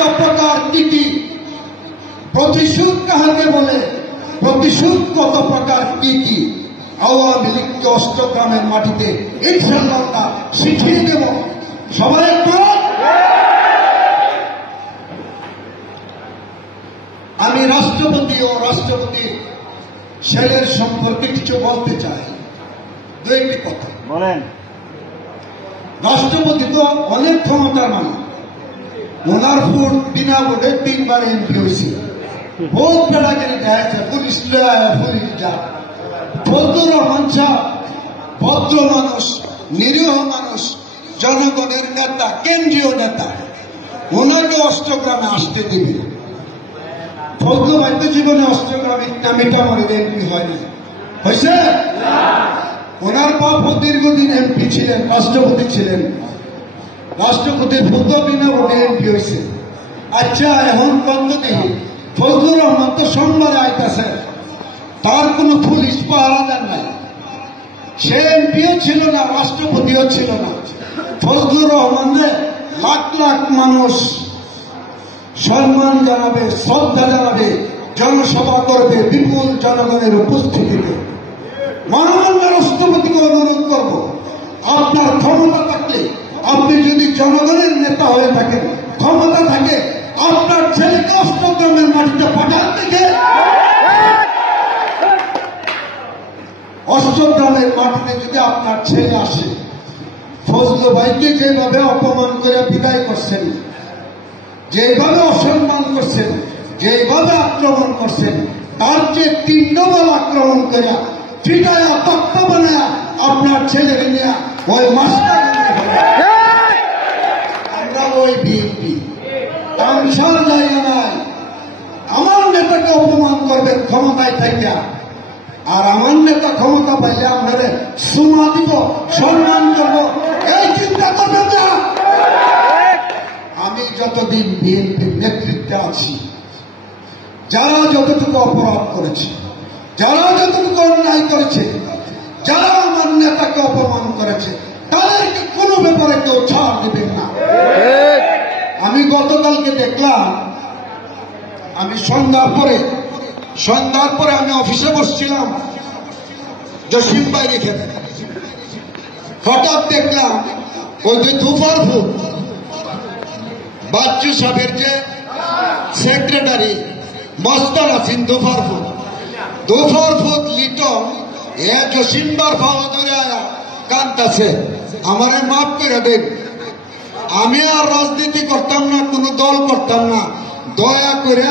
কত প্রকার নীতি, প্রতিশোধ কাহাকে বলে, প্রতিশোধ কত প্রকার নীতি আওয়ামী লীগকে অষ্টগ্রামের মাটিতে ইনশাআল্লাহ শিখিয়ে দেব। সবাই একটু আমি রাষ্ট্রপতি ও রাষ্ট্রপতির ছেলের সম্পর্কে কিছু বলতে চাই, দু একটি কথা বলেন। রাষ্ট্রপতি তো অনেক ক্ষমতার মানুষ, ওনার ভোট বিনা ভোটে 3 বার এমপি হয়েছে, ভোট বেড়াগিরি দেখাচ্ছে, পুলিশ পুলিশ যা। ফজলুর রহমান সাহেব ভদ্র মানুষ, নিরীহ মানুষ, জনগণের নেতা, কেন্দ্রীয় নেতা, ওনাকে অষ্টগ্রামে আসতে দিবে। ফজলু ভাই তো জীবনে অষ্টগ্রামে মিটামরের এমপি হয়নি, হয়েছে? ওনার বাপ দীর্ঘদিন এমপি ছিলেন, রাষ্ট্রপতি ছিলেন, রাষ্ট্রপতির ভূত বিনা ভোটে এমপি হয়েছে। আচ্ছা, এখন বন্ধ দেখি, ফজলুর রহমান তো সোমবারে আইতেছে, তার কোন পুলিশ পাহারা দেন নাই, সে এমপিও ছিল না, রাষ্ট্রপতিও ছিল না। ফজলুর রহমানের লাখ লাখ মানুষ সম্মান জানাবে, শ্রদ্ধা জানাবে, জনসভা করবে বিপুল জনগণের উপস্থিতিতে। মাননীয় রাষ্ট্রপতিকে অনুরোধ করব, আপনার ক্ষমতা থাকলে, আপনি যদি জনগণের নেতা হয়ে থাকেন, ক্ষমতা থাকে, আপনার ছেলেকে অষ্টগ্রামের মাটিতে পাঠান থেকে অষ্টগ্রামের মাটিতে যদি আপনার ছেলে আসে, ফজলু ভাইকে যেভাবে অপমান করে বিদায় করছেন, যেভাবে অসম্মান করছেন, যেভাবে আক্রমণ করছেন, তার চেয়ে 3 ডবল আক্রমণ করে ফিটায়া তক্ত বানায়া আপনার ছেলেকে নিয়ে ওই মাস্টার আমরা ওই বিএনপি তামসার জায়গা নাই। আমার নেতাকে অপমান করবেন ক্ষমতায় থাইকা, আর আমার নেতা ক্ষমতা পাইলে আপনারা সুমা দিব, সম্মান করব, এই চিন্তা করবেন না। আমি যতদিন বিএনপির নেতৃত্বে আছি, যারা যতটুকু অপরাধ করেছে, যারা যতটুকু অন্যায় করেছে, যারা আমার নেতাকে অপমান করেছে, তাদেরকে কোনো ব্যাপারে কেউ ছাড় দেবেন না। আমি গতকালকে দেখলাম, আমি সন্ধ্যার পরে আমি অফিসে বসছিলাম, জসিম বাইরে খেতে, হঠাৎ দেখলাম ওই যে দুফারপুর বাচ্চু সাহেবের যে সেক্রেটারি মস্তান আছেন, দুফারপুর লিটন এ জসিমবার ভাও ধরে আয়া কান্দাছে, আমারে মাফ করে দেন, আমি আর রাজনীতি করতাম না, কোন দল করতাম না, দয়া করে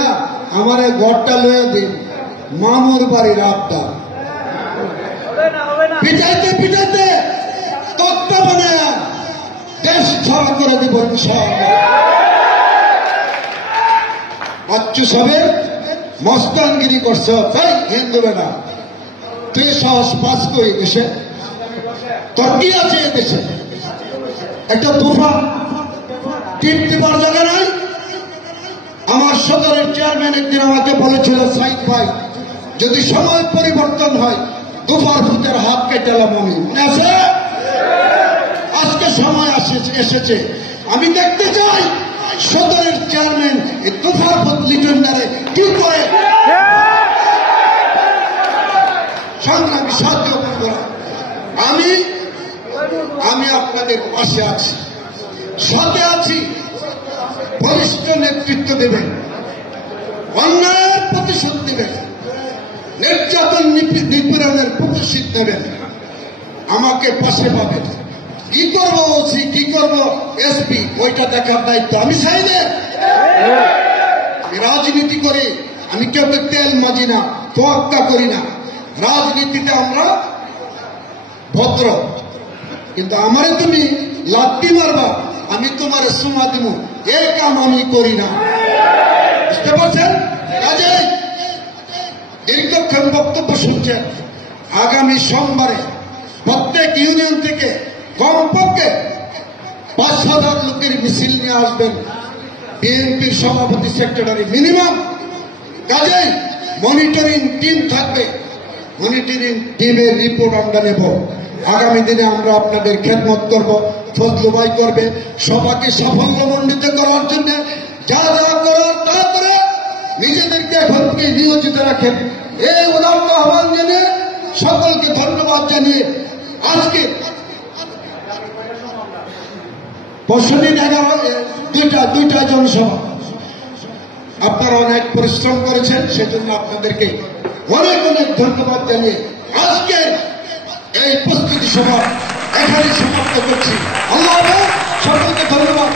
আমারে ঘরটা লয়ে দিন, মামুর বাড়ির আড্ডা। পিটাইতে পিটাইতে তত্ত্ব বানায় দেশ ছাড়া করে দিব ইনশাআল্লাহ। বাচ্চু সাহেব মস্তানগিরি করছে, ভাই হিন্দু বেটা, তুই সাহস পাস করে দেশে, তোর কি আছে এ দেশে? একটা তুফান টিপ দিবার জায়গা নাই। আমার সদরের চেয়ারম্যান একদিন আমাকে বলেছিল, সাইদ ভাই যদি সময় পরিবর্তন হয় দুফার ভূতের হাত কেটেলাম আমি, মনে আছে? আজকে সময় এসেছে, আমি দেখতে চাই সদরের চেয়ারম্যান এই দুফার ভূত লিটনদারে কি করে সংগ্রামী সাহায্য করব। আমি আপনাদের পাশে আছি, সাথে আছি, বরিষ্ঠ নেতৃত্ব দেবেন, অন্যায়ের প্রতিশোধ দেবেন, নির্যাতন নিপীড়নের প্রতিশোধ দেবেন, আমাকে পাশে পাবেন। কি করবো ওসি, কি করবো এসপি, ওইটা দেখার দায়িত্ব আমি চাই না। রাজনীতি করি, আমি কেউ তেল মাজি না, তোয়াক্কা করি না, রাজনীতিতে আমরা ভদ্র, কিন্তু আমারে তুমি লাত্তি মারবা, আমি তোমার সুমা দিব, এই কাম আমি করি না, বুঝতে পারছেন? কাজেই দীর্ঘক্ষণ বক্তব্য শুনছেন, আগামী সোমবারে প্রত্যেক ইউনিয়ন থেকে কমপক্ষে 5,000 লোকের মিছিল নিয়ে আসবেন বিএনপির সভাপতি সেক্রেটারি মিনিমাম। কাজেই মনিটরিং টিম থাকবে, মনিটরিং টিমের রিপোর্ট আমরা নেব। আগামী দিনে আমরা আপনাদের খেদমত করব, ফজলু ভাই করবে। সভাকে সাফল্যমণ্ডিত করার জন্য যা যা করার তা করে নিজেদেরকে এখন থেকে নিয়োজিত রাখেন। এই উদাত্ত আহ্বান জানিয়ে সকলকে ধন্যবাদ জানিয়ে আজকে পরশুদিন 11 জনসভা আপনারা অনেক পরিশ্রম করেছেন, সেজন্য আপনাদেরকে অনেক অনেক ধন্যবাদ জানিয়ে আজকে এই প্রস্তুতি সভা এখানে সমাপ্ত করছি। আল্লাহ সকলকে ধন্যবাদ।